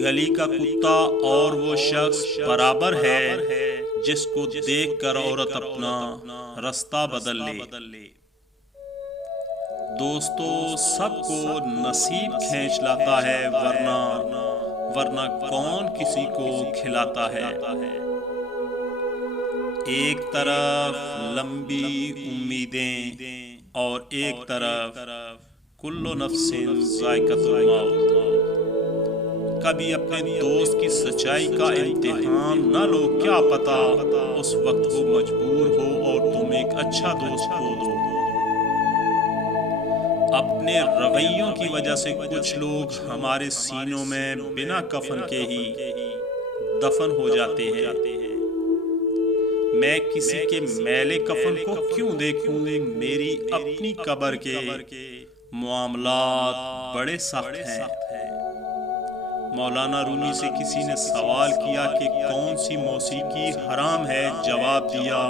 گلی کا کتا اور وہ شخص برابر ہے جس کو دیکھ کر عورت اپنا راستہ بدل لے۔ دوستو، سب کو نصیب کھینچ لاتا ہے، ورنہ کون کسی کو کھلاتا ہے۔ ایک طرف لمبی امیدیں اور ایک طرف کل نفس ذائقۃ الموت۔ کبھی اپنے دوست کی سچائی کا امتحان نہ لو، کیا پتا اس وقت وہ مجبور ہو اور تم ایک اچھا دوست کھو دو۔ اپنے رویوں کی وجہ سے کچھ لوگ ہمارے سینوں میں بنا کفن کے ہی دفن ہو جاتے ہیں۔ میں کسی کے میلے کفن کو کیوں دیکھوں؟ میری اپنی قبر کے معاملات بڑے سخت ہیں۔ مولانا رومی سے کسی نے سوال کیا کہ کون سی موسیقی حرام ہے؟ جواب دیا،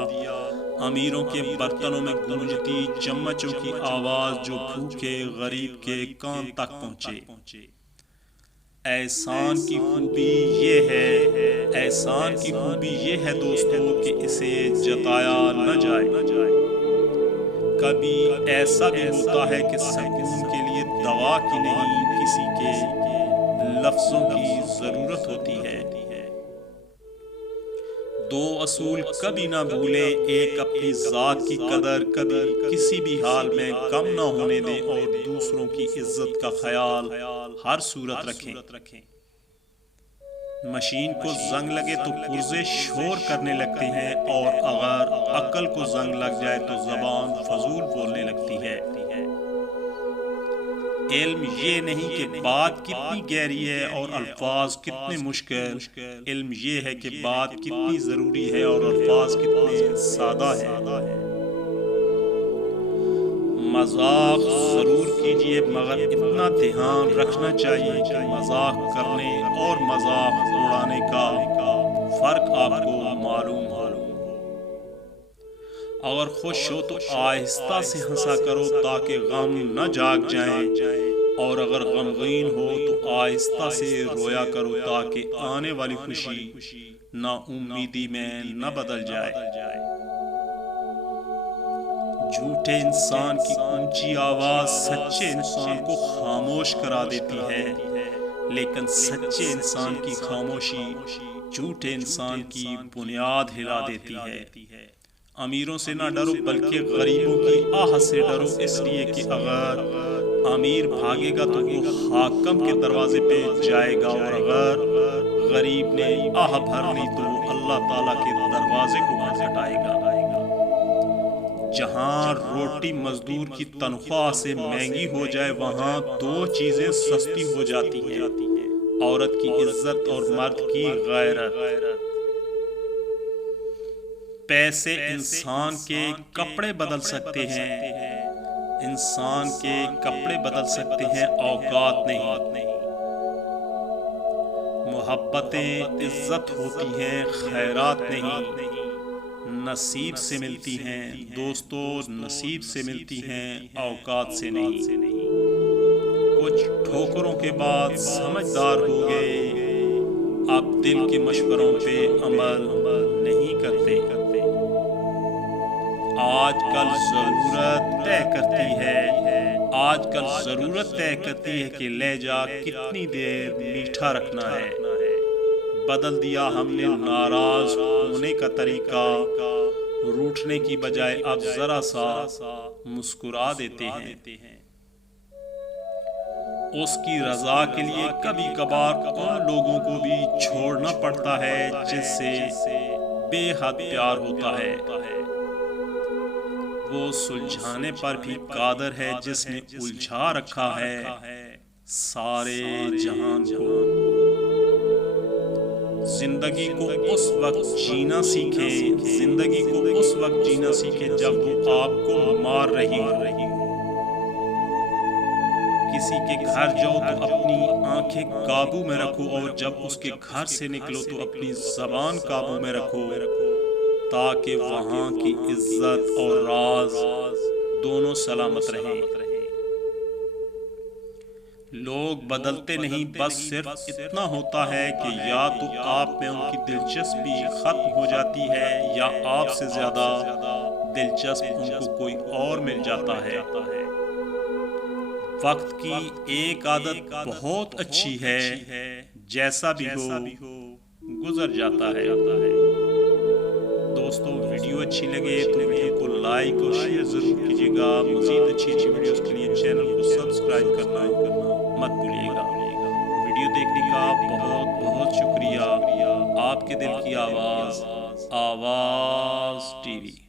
امیروں کے برتنوں میں گونجتی چمچوں کی آواز جو بھوکے غریب کے کان تک پہنچے۔ احسان کی خوبی یہ ہے دوستو کہ اسے جتایا نہ جائے۔ کبھی ایسا بھی ہوتا ہے کہ سکون کے لیے دوا کی نہیں، کسی کے لفظوں کی ضرورت ہوتی ہے۔ دو اصول کبھی نہ بھولیں، ایک اپنی ذات کی قدر کبھی کسی بھی حال میں کم نہ ہونے دیں، اور دوسروں کی عزت کا خیال ہر صورت رکھیں۔ مشین کو زنگ لگے تو پرزے شور کرنے لگتے ہیں، اور اگر عقل کو زنگ لگ جائے تو زبان فضول بولنے لگتی ہے۔ علم یہ نہیں کہ بات کتنی گہری ہے اور الفاظ کتنے مشکل، علم یہ ہے کہ بات کتنی ضروری ہے اور الفاظ کتنے سادہ ہیں۔ مذاق ضرور کیجیے، مگر اتنا دھیان رکھنا چاہیے کہ مذاق کرنے اور مذاق اڑانے کا فرق آپ کو معلوم ہو۔ اگر خوش ہو تو آہستہ سے ہنسا کرو تاکہ غم نہ جاگ جائیں، اور اگر غمگین ہو تو آہستہ سے رویا کرو تاکہ آنے والی خوشی نا امیدی میں نہ بدل جائے۔ جھوٹے انسان کی اونچی آواز سچے انسان کو خاموش کرا دیتی ہے، لیکن سچے انسان کی خاموشی جھوٹے انسان کی بنیاد ہلا دیتی ہے۔ امیروں سے نہ ڈرو بلکہ غریبوں کی آہ سے ڈرو، اس لیے کہ اگر امیر بھاگے گا تو وہ حاکم کے دروازے پہ جائے گا، اور اگر غریب نے آہ بھر لی تو وہ اللہ تعالیٰ کے دروازے کو کھٹکھٹائے گا۔ جہاں روٹی مزدور کی تنخواہ سے مہنگی ہو جائے وہاں دو چیزیں سستی ہو جاتی ہیں، عورت کی عزت اور مرد کی غیرت۔ پیسے انسان کے کپڑے بدل سکتے ہیں، انسان کے کپڑے بدل سکتے ہیں، اوقات نہیں۔ محبتیں عزت ہوتی ہیں، خیرات نہیں۔ نصیب سے ملتی ہیں دوستو، نصیب سے ملتی ہیں، اوقات سے نہیں۔ کچھ ٹھوکروں کے بعد سمجھدار ہو گئے، اب دل کے مشوروں پہ عمل نہیں کرتے۔ آج کل ضرورت طے کرتی ہے کہ لہجہ کتنی دیر میٹھا رکھنا ہے۔ بدل دیا ہم نے ناراض ہونے کا طریقہ، روٹھنے کی بجائے اب ذرا سا مسکرا دیتے ہیں۔ اس کی رضا کے لیے کبھی کبھار ان لوگوں کو بھی چھوڑنا پڑتا ہے جس سے بے حد پیار ہوتا ہے۔ وہ سلجھانے پر بھی قادر ہے جس نے الجھا رکھا ہے سارے جہان کو۔ زندگی کو اس وقت جینا سیکھیں جب وہ آپ کو مار رہی ہو۔ کسی کے گھر جاؤ تو اپنی آنکھیں قابو میں رکھو، اور جب اس کے گھر سے نکلو تو اپنی زبان قابو میں رکھو، تاکہ وہاں کی عزت اور راز دونوں سلامت رہیں۔ لوگ بدلتے نہیں، بس صرف اتنا ہوتا ہے کہ یا تو آپ میں ان کی دلچسپی ختم ہو جاتی ہے یا آپ سے زیادہ دلچسپ ان کو کوئی اور مل جاتا ہے۔ وقت کی ایک عادت بہت اچھی ہے، جیسا بھی ہو گزر جاتا ہے۔ دوستو ویڈیو اچھی لگے تو ویڈیو کو لائک اور شیئر ضرور کیجیے گا۔ مزید اچھی ویڈیوز کے لیے چینل کو سبسکرائب کرنا مت بھولیے گا۔ ویڈیو دیکھنے کا بہت بہت شکریہ۔ آپ کے دل کی آواز، آواز ٹی وی۔